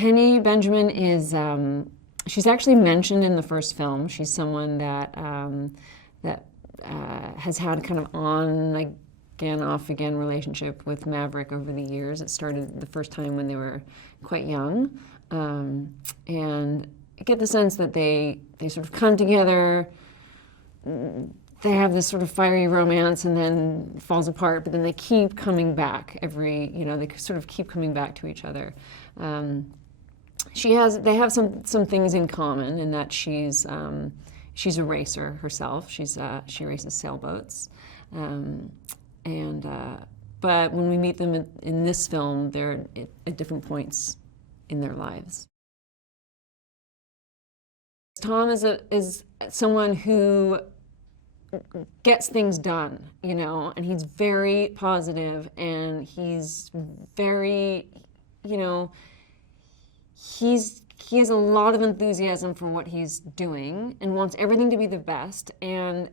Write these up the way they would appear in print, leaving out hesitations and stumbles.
Penny Benjamin is, she's actually mentioned in the first film. She's someone that, has had kind of on again, off again relationship with Maverick over the years. It started the first time when they were quite young. And I get the sense that they sort of come together, they have this sort of fiery romance and then it falls apart, but then they keep coming back they sort of keep coming back to each other. They have some things in common in that she's a racer herself. She races sailboats. But when we meet them in this film, they're at different points in their lives. Tom is someone who gets things done, and he's very positive, and he's very, he has a lot of enthusiasm for what he's doing and wants everything to be the best. And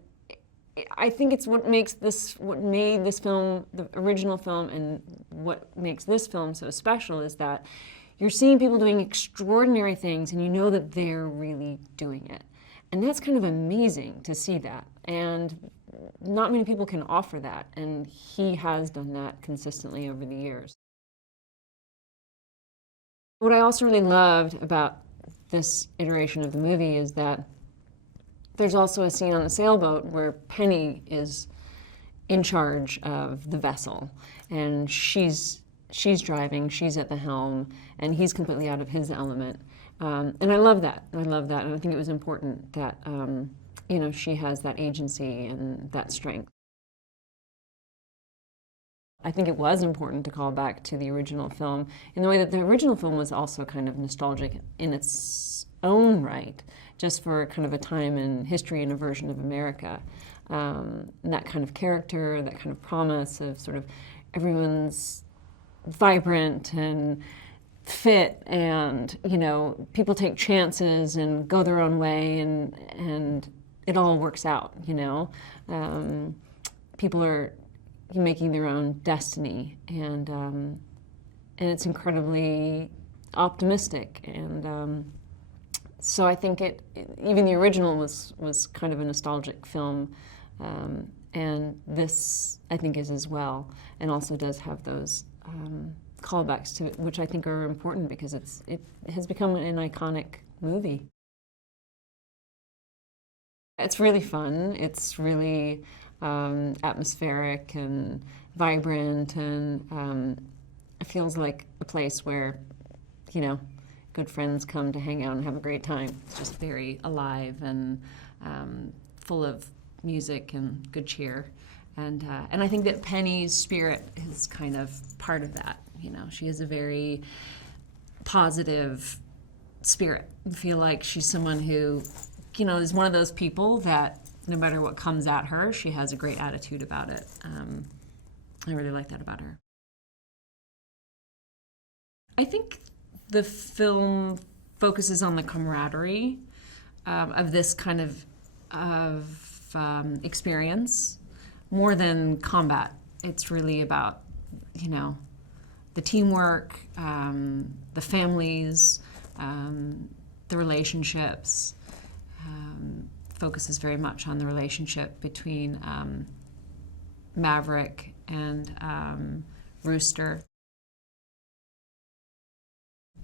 I think it's what made this film, the original film, and what makes this film so special is that you're seeing people doing extraordinary things and you know that they're really doing it. And that's kind of amazing to see that. And not many people can offer that. And he has done that consistently over the years. What I also really loved about this iteration of the movie is that there's also a scene on the sailboat where Penny is in charge of the vessel, and she's driving, she's at the helm, and he's completely out of his element. And I love that. And I think it was important that she has that agency and that strength. I think it was important to call back to the original film in the way that the original film was also kind of nostalgic in its own right, just for kind of a time in history and a version of America. And that kind of character, that kind of promise of sort of everyone's vibrant and fit, and people take chances and go their own way, and it all works out. People are making their own destiny, and it's incredibly optimistic. And so I think even the original was kind of a nostalgic film, and this I think is as well, and also does have those callbacks to it, which I think are important because it has become an iconic movie. It's really fun. It's really atmospheric and vibrant, and it feels like a place where, good friends come to hang out and have a great time. It's just very alive and full of music and good cheer. And I think that Penny's spirit is kind of part of that. She has a very positive spirit. I feel like she's someone who, is one of those people that no matter what comes at her, she has a great attitude about it. I really like that about her. I think the film focuses on the camaraderie of this kind of experience more than combat. It's really about, the teamwork, the families, the relationships. Focuses very much on the relationship between Maverick and Rooster.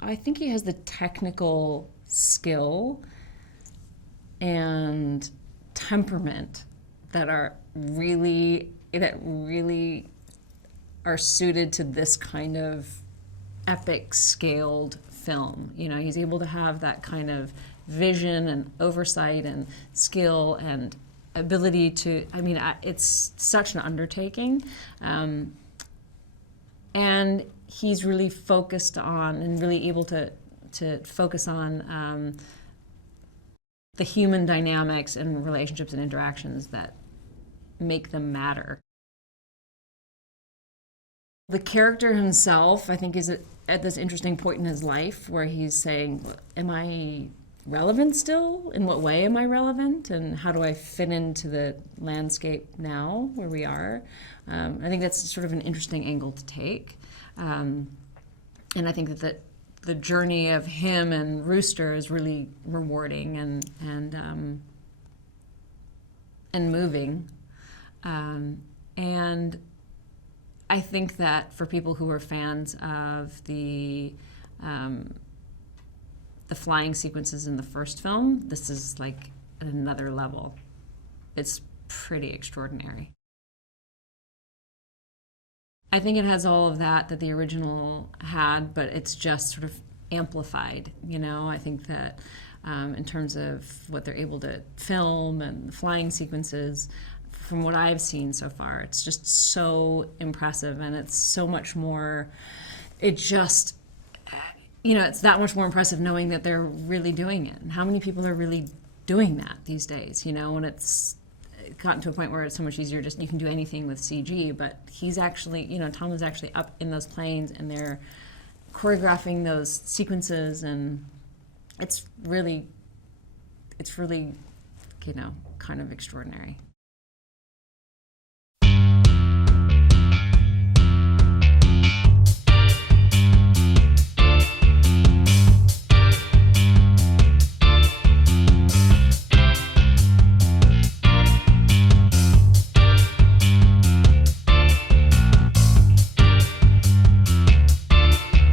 I think he has the technical skill and temperament that really are suited to this kind of epic scaled film. He's able to have that kind of vision and oversight and skill and ability to, it's such an undertaking. And he's really focused on and really able to focus on the human dynamics and relationships and interactions that make them matter. The character himself, I think, is at this interesting point in his life where he's saying, am I relevant still? In what way am I relevant? And how do I fit into the landscape now where we are? I think that's sort of an interesting angle to take. And I think that the journey of him and Rooster is really rewarding and moving. And I think that for people who are fans of the flying sequences in the first film, this is like another level. It's pretty extraordinary. I think it has all of that the original had, but it's just sort of amplified. You know, I think that in terms of what they're able to film and the flying sequences, from what I've seen so far, it's just so impressive, and it's so much more. It just, you know, it's that much more impressive knowing that they're really doing it, and how many people are really doing that these days. You know, and it's gotten to a point where it's so much easier. Just you can do anything with CG, but he's actually, you know, Tom is actually up in those planes, and they're choreographing those sequences, and it's really, you know, kind of extraordinary.